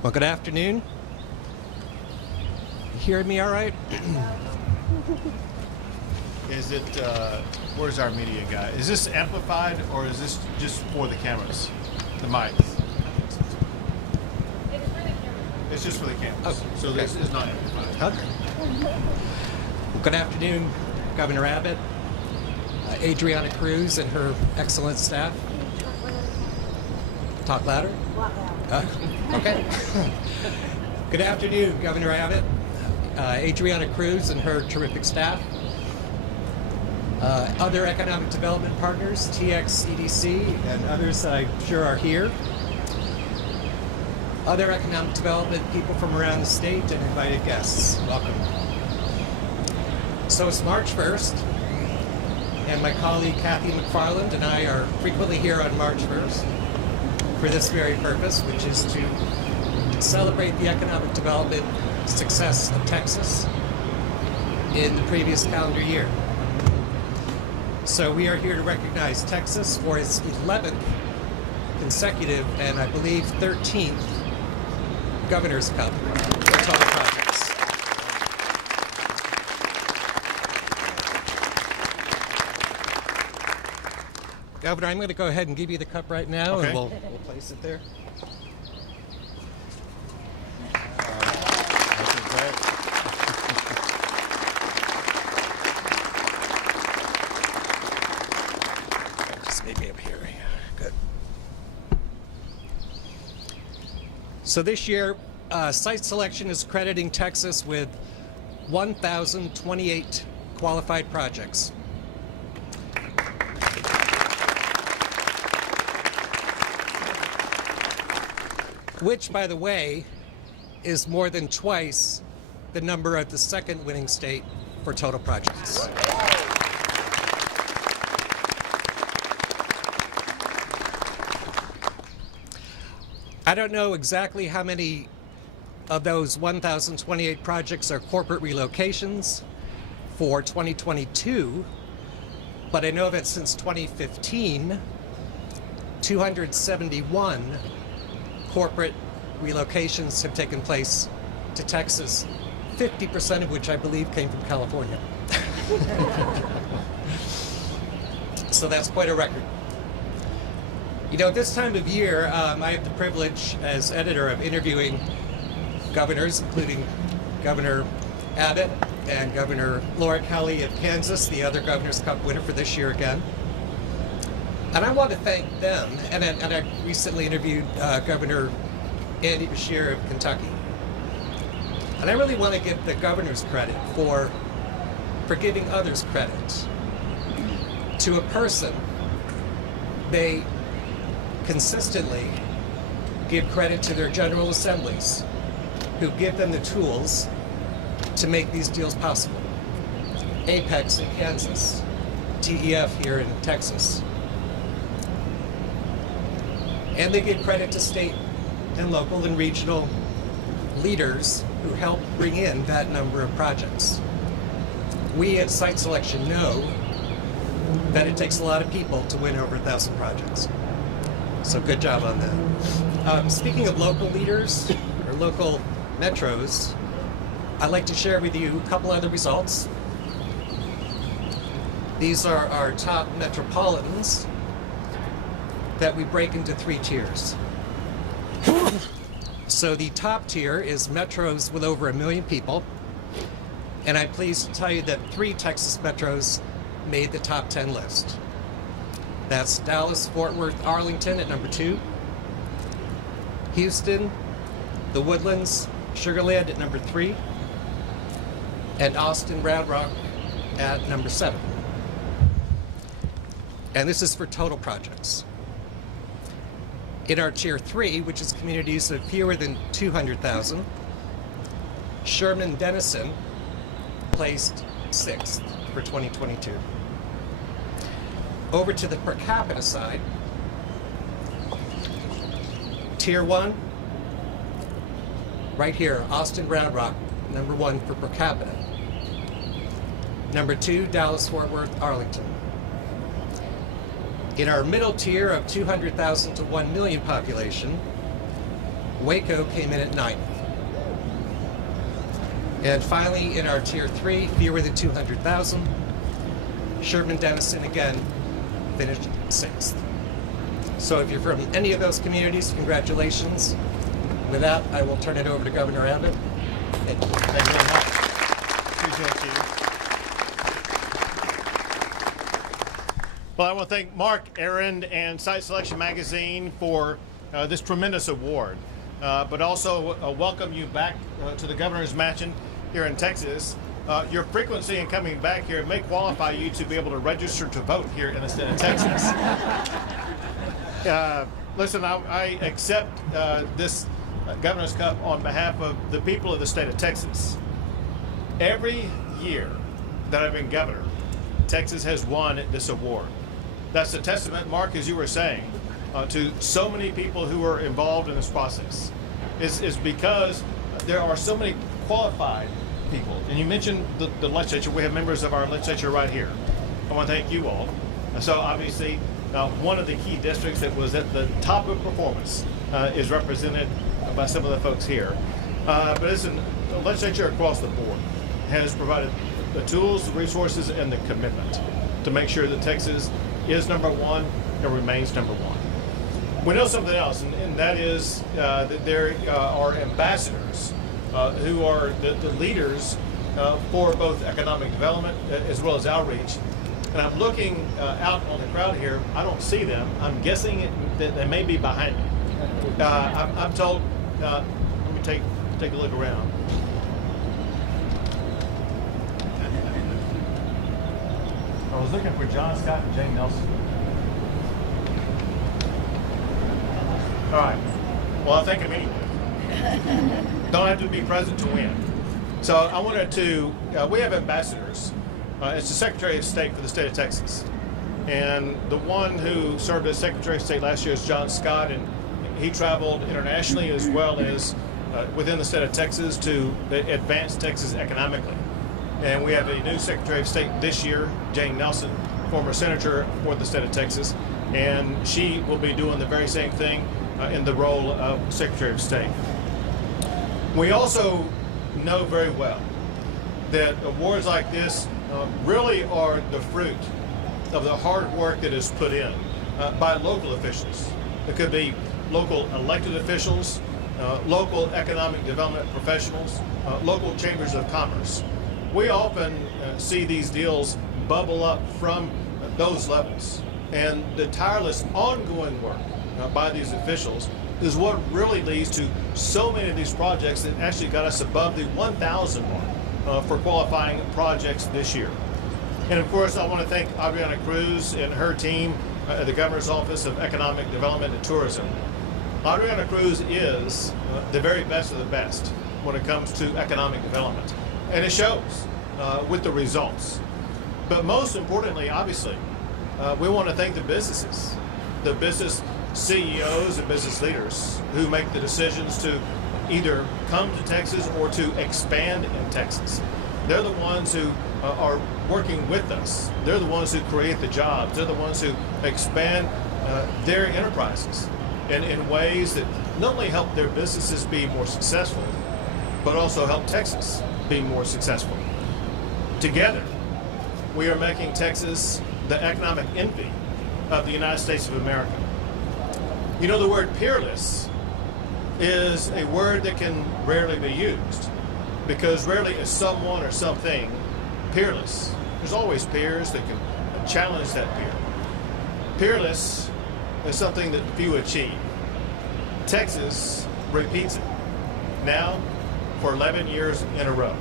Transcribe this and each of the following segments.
Well, good afternoon. You hearing me all right? Is it, where's our media guy? Is this amplified or is this just for the cameras? The mics? It's just for the cameras. Oh, so okay. this is not amplified. Okay. Well, good afternoon, Governor Abbott, Adriana Cruz and her excellent staff. Talk louder? Okay. Good afternoon, Governor Abbott, Adriana Cruz and her terrific staff. Other economic development partners, TX, EDC, and others that I'm sure are here. Other economic development people from around the state and invited guests. Welcome. So it's March 1st, and my colleague Kathy McFarland and I are frequently here on March 1st for this very purpose, which is to celebrate the economic development success of Texas in the previous calendar year. So we are here to recognize Texas for its 11th consecutive and I believe 13th Governor's Cup for total projects. Governor, I'm going to go ahead and give you the cup right now, Okay. and we'll place it there. Just maybe up here. Good. So this year, site selection is crediting Texas with 1,028 qualified projects. Which, by the way, is more than twice the number of the second winning state for total projects. I don't know exactly how many of those 1,028 projects are corporate relocations for 2022, but I know that since 2015, 271 corporate relocations have taken place to Texas, 50% of which I believe came from California. So that's quite a record. You know, this time of year, I have the privilege as editor of interviewing governors, including Governor Abbott and Governor Laura Kelly of Kansas, the other Governor's Cup winner for this year again. And I want to thank them, and I recently interviewed Governor Andy Beshear of Kentucky. And I really want to give the governors credit for giving others credit. To a person, they consistently give credit to their general assemblies, who give them the tools to make these deals possible. Apex in Kansas, TEF here in Texas. And they give credit to state and local and regional leaders who help bring in that number of projects. We at Site Selection know that it takes a lot of people to win over 1,000 projects. So good job on that. Speaking of local leaders or local metros, I'd like to share with you a couple other results. These are our top metropolitans that we break into 3 tiers. So the top tier is metros with over 1 million people, and I'm pleased to tell you that 3 Texas metros made the top 10 list. That's Dallas, Fort Worth, Arlington at number 2, Houston, the Woodlands, Sugar Land at number 3, and Austin, Round Rock at number 7. And this is for total projects. In our Tier 3, which is communities of fewer than 200,000, Sherman-Denison placed 6th for 2022. Over to the per capita side, Tier 1, right here, Austin, Round Rock, number 1 for per capita. Number 2, Dallas, Fort Worth, Arlington. In our middle tier of 200,000 to 1 million population, Waco came in at 9th. And finally, in our Tier 3, fewer than 200,000, Sherman-Denison again finished 6th. So if you're from any of those communities, congratulations. With that, I will turn it over to Governor Abbott. Thank you. Thank you very much. Appreciate you. Well, I want to thank Mark, Aaron, and Site Selection Magazine for this tremendous award, but also welcome you back to the Governor's Mansion here in Texas. Your frequency in coming back here may qualify you to be able to register to vote here in the state of Texas. Listen, I accept this Governor's Cup on behalf of the people of the state of Texas. Every year that I've been governor, Texas has won this award. That's a testament, Mark, as you were saying, to so many people who are involved in this process. Is because there are so many qualified people. And you mentioned the legislature. We have members of our legislature right here. I want to thank you all. So obviously, one of the key districts that was at the top of performance is represented by some of the folks here. But listen, the legislature across the board has provided the tools, the resources, and the commitment to make sure that Texas is number one and remains number one. We know something else, and that is that there are ambassadors who are the leaders for both economic development as well as outreach. And I'm looking out on the crowd here. I don't see them. I'm guessing that they may be behind me. I'm told, let me take a look around. I was looking for John Scott and Jane Nelson. All right. Well, I'll thank him anyway. Don't have to be present to win. So I wanted to, we have ambassadors. It's the Secretary of State for the state of Texas. And the one who served as Secretary of State last year is John Scott, and he traveled internationally as well as within the state of Texas to advance Texas economically. And we have a new Secretary of State this year, Jane Nelson, former senator for the state of Texas, and she will be doing the very same thing in the role of Secretary of State. We also know very well that awards like this really are the fruit of the hard work that is put in by local officials. It could be local elected officials, local economic development professionals, local chambers of commerce. We often see these deals bubble up from those levels, and the tireless ongoing work by these officials is what really leads to so many of these projects that actually got us above the 1,000 mark for qualifying projects this year. And of course, I want to thank Adriana Cruz and her team at the Governor's Office of Economic Development and Tourism. Adriana Cruz is the very best of the best when it comes to economic development. And it shows with the results. But most importantly, obviously, we want to thank the businesses, the business CEOs and business leaders who make the decisions to either come to Texas or to expand in Texas. They're the ones who are working with us. They're the ones who create the jobs. They're the ones who expand their enterprises in ways that not only help their businesses be more successful, but also help Texas be more successful. Together, we are making Texas the economic envy of the United States of America. You know, the word peerless is a word that can rarely be used, because rarely is someone or something peerless. There's always peers that can challenge that peer. Peerless is something that few achieve. Texas repeats it now for 11 years in a row.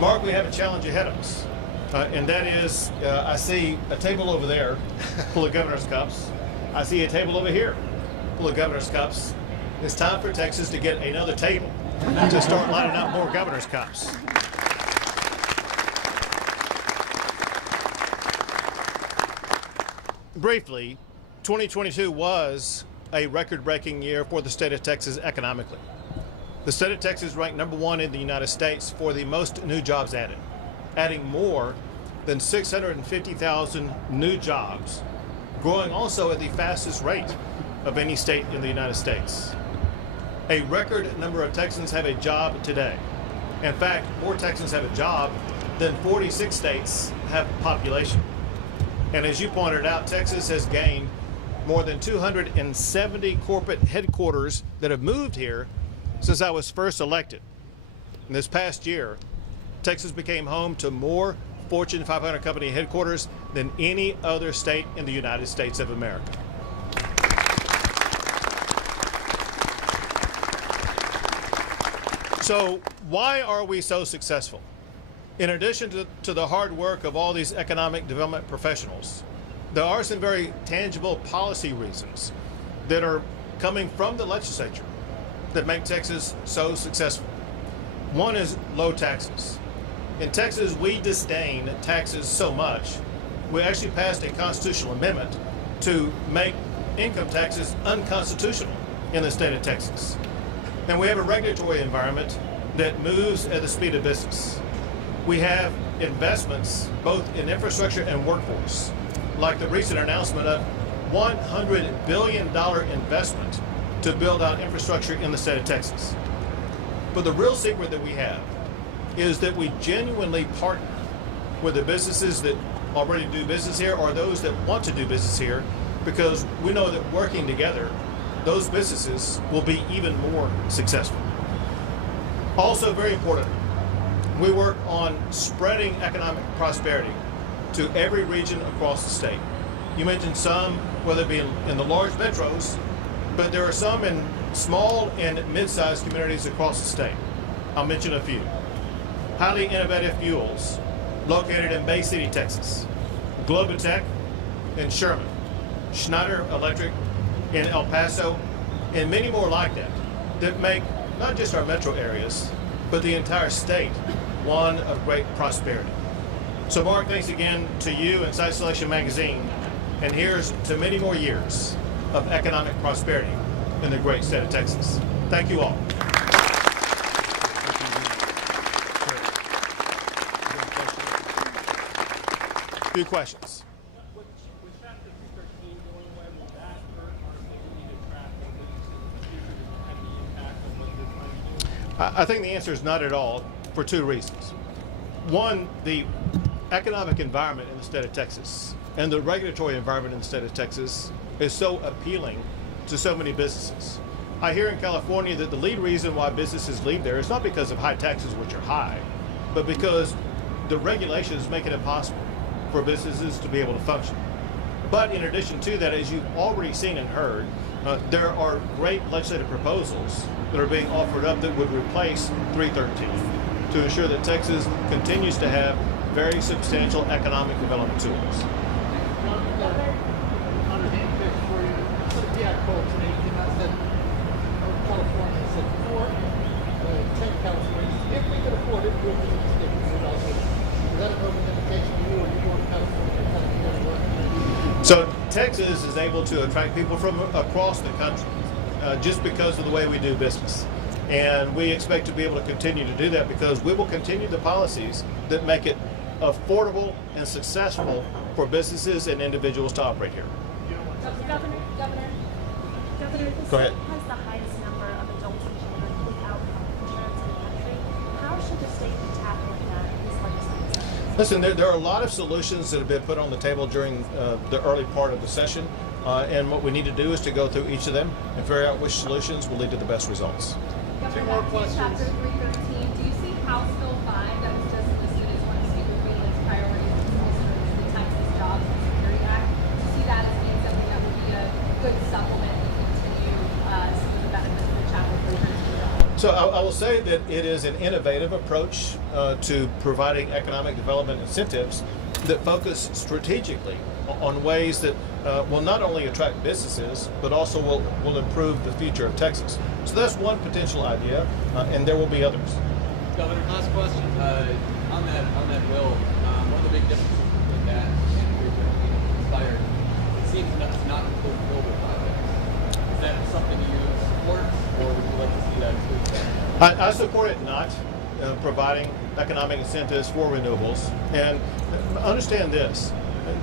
Mark, we have a challenge ahead of us, and that is, I see a table over there full of governor's cups. I see a table over here full of governor's cups. It's time for Texas to get another table to start lining up more governor's cups. Briefly, 2022 was a record-breaking year for the state of Texas economically. The state of Texas ranked number one in the United States for the most new jobs added, adding more than 650,000 new jobs, growing also at the fastest rate of any state in the United States. A record number of Texans have a job today. In fact, more Texans have a job than 46 states have population. And as you pointed out, Texas has gained more than 270 corporate headquarters that have moved here since I was first elected. In this past year, Texas became home to more Fortune 500 company headquarters than any other state in the United States of America. So why are we so successful? In addition to the hard work of all these economic development professionals, there are some very tangible policy reasons that are coming from the legislature that make Texas so successful. One is low taxes. In Texas, we disdain taxes so much, we actually passed a constitutional amendment to make income taxes unconstitutional in the state of Texas. And we have a regulatory environment that moves at the speed of business. We have investments both in infrastructure and workforce, like the recent announcement of $100 billion investment to build out infrastructure in the state of Texas. But the real secret that we have is that we genuinely partner with the businesses that already do business here or those that want to do business here, because we know that working together, those businesses will be even more successful. Also, very important, we work on spreading economic prosperity to every region across the state. You mentioned some, whether it be in the large metros, but there are some in small and mid-sized communities across the state. I'll mention a few. Highly innovative fuels located in Bay City, Texas, Globotech in Sherman, Schneider Electric in El Paso, and many more like that make not just our metro areas, but the entire state one of great prosperity. So Mark, thanks again to you and Site Selection Magazine, and here's to many more years of economic prosperity in the great state of Texas. Thank you all. A few questions. I think the answer is not at all, for two reasons. One, the economic environment in the state of Texas and the regulatory environment in the state of Texas is so appealing to so many businesses. I hear in California that the lead reason why businesses leave there is not because of high taxes, which are high, but because the regulations make it impossible for businesses to be able to function. But in addition to that, as you've already seen and heard, there are great legislative proposals that are being offered up that would replace 313 to ensure that Texas continues to have very substantial economic development tools. If we could afford it, we'll be Is that a representation of you, or you want California? So Texas is able to attract people from across the country just because of the way we do business. And we expect to be able to continue to do that because we will continue the policies that make it affordable and successful for businesses and individuals to operate here. Governor, Go ahead. has the highest number of adults and children without health insurance in the country. How should the state be tackling that in this legislative session? Listen, there are a lot of solutions that have been put on the table during the early part of the session, and what we need to do is to go through each of them and figure out which solutions will lead to the best results. Two more questions. Chapter 313, do you see House Bill 5 that was just listed as one of Speaker Freeland's priorities, also the Texas Jobs and Security Act? Do you see that as being something that would be a good supplement to continue some of the benefits of the Chapter 313 bill? So I will say that it is an innovative approach to providing economic development incentives that focus strategically on ways that will not only attract businesses, but also will improve the future of Texas. So that's one potential idea, and there will be others. Governor, last question. On that bill, one of the big differences with that and we're inspired, it seems not to include global projects. Is that something you support, or would you like to see that included? I support it not providing economic incentives for renewables. And understand this,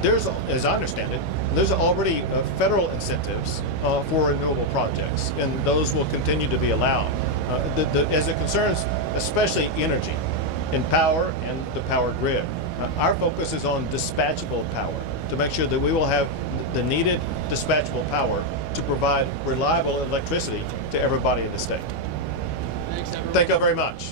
there's, as I understand it, there's already federal incentives for renewable projects, and those will continue to be allowed. As it concerns especially energy and power and the power grid, our focus is on dispatchable power to make sure that we will have the needed dispatchable power to provide reliable electricity to everybody in the state. Thanks, everyone. Thank you very much.